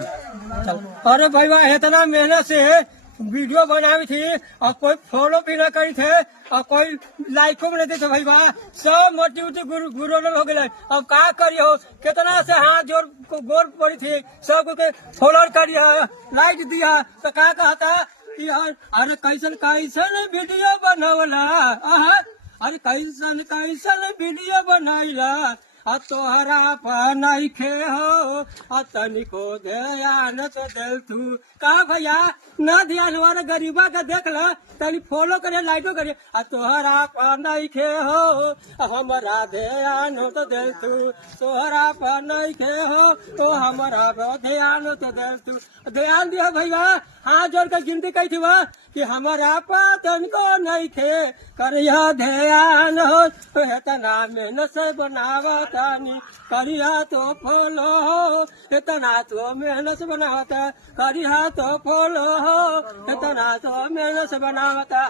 अरे भाई वाह इतना मेहनत से वीडियो बनाई थी और कोई फॉलो भी न करी थे और कोई लाइको भी नहीं थे भाई वाह सब मोटी उटी गुरु हो गए। अब का करियो कितना से हाथ जोड़ गोर पड़ी थी सब के फॉलो करिए लाइक दिया तो का कहता यार अरे कैसन कैसन वीडियो बनवला अरे कैसन कैसन वीडियो बनाइला तोहरा नइखे हो तनिको ध्यान तो दिल तू का भैया न ध्यान वाला गरीबा का देख ला तनी फॉलो करे लाइको करे तोहरा नइखे हो हमारा ध्यान तो दिल तू तोहरा नइखे हो तो हमारा ध्यान तो दिल तू ध्यान दिया भैया हाथ जोड़ कर गिनती कही थी वह कि हमारा तनिको नइखे करिया ध्यान हो तो इतना मेहनत से बनावतानी करिया तो फॉलो हो इतना तो मेहनत से बनावता करिया तो फॉलो हो इतना तो मेहनत से बनावता।